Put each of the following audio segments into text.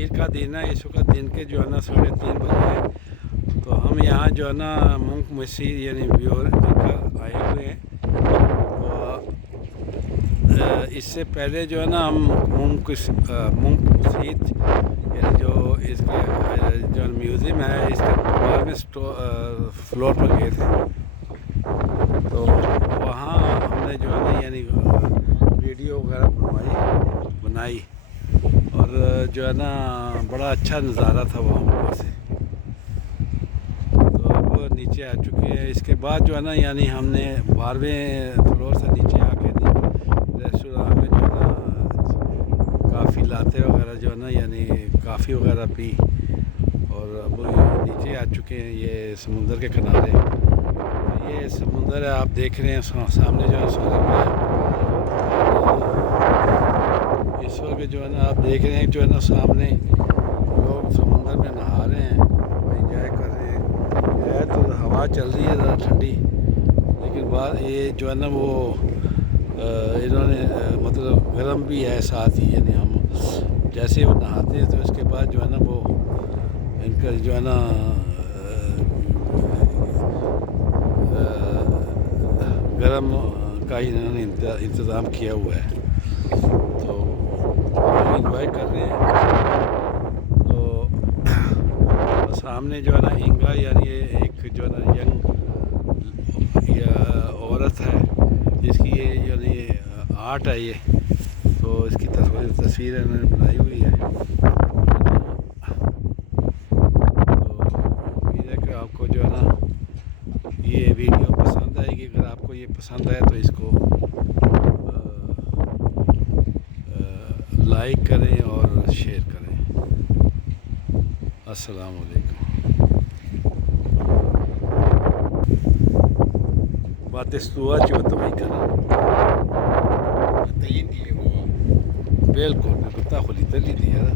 पीर का दिन है। इस वक्त दिन के जो है ना 3:30 बजे हैं। तो हम यहाँ जो है ना मुंक मसीह यानी व्यूअर आए हुए हैं। तो इससे पहले जो है ना हम मुंक मसीह यानी जो इसके जो म्यूज़ियम है इसके 12वें फ्लोर पर गए थे। तो वहाँ हमने जो है ना यानी वीडियो वगैरह बनाई और जो है ना बड़ा अच्छा नज़ारा था वहाँ ऊपर से। तो अब नीचे आ चुके हैं। इसके बाद जो है ना यानी हमने 12वें फ्लोर से नीचे आके रेस्टोरेंट में जो है ना काफ़ी लाते वगैरह जो है ना यानी काफ़ी वगैरह पी और अब नीचे आ चुके हैं। ये समुंदर के किनारे ये समुंदर है, आप देख रहे हैं सामने जो है समुंदर है। इस वक्त जो है ना आप देख रहे हैं जो है ना सामने लोग समुंदर में नहा रहे हैं, एंजॉय कर रहे हैं। है तो हवा चल रही है ज़रा ठंडी, लेकिन बाद ये जो है ना वो इन्होंने मतलब गर्म भी है साथ ही। यानी हम जैसे वो नहाते हैं तो उसके बाद जो है ना वो इनका जो है ना गर्म का इन्होंने इंतज़ाम किया हुआ है। तो लोग इंजॉय कर रहे हैं। तो सामने जो है ना इंगा यानी एक जो है ना यंग औरत है जिसकी ये यानी आर्ट है ये। तो इसकी तस्वीर इन्होंने बनाई हुई है। आपको जो है ना ये वीडियो पसंद आएगी। अगर आपको ये पसंद आए तो इसको लाइक करें और शेयर करें। अस्सलाम वालेकुम। बात स्तुआ जो तो वही करें बिल्कुल बिल्कुल ताखुली तली दी है।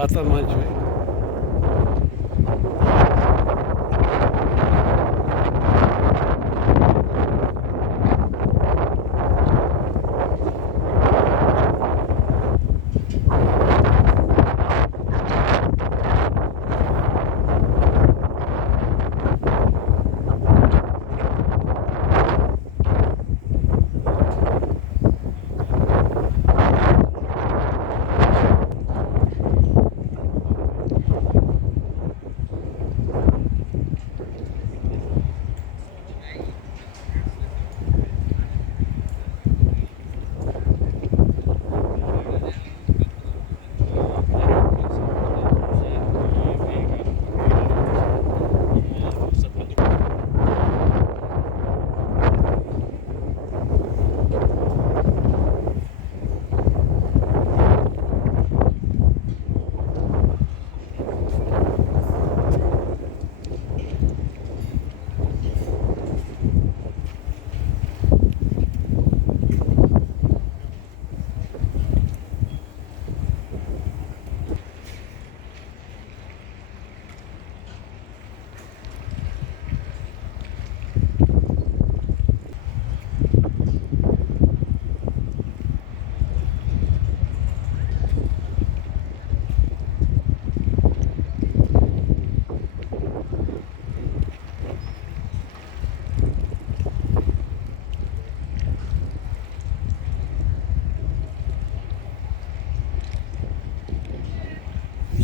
Tata Manjwe.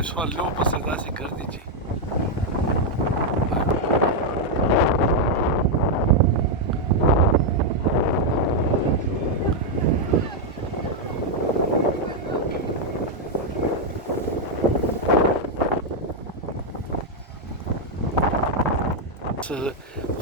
इस वालों पर सदा से कर दीजिए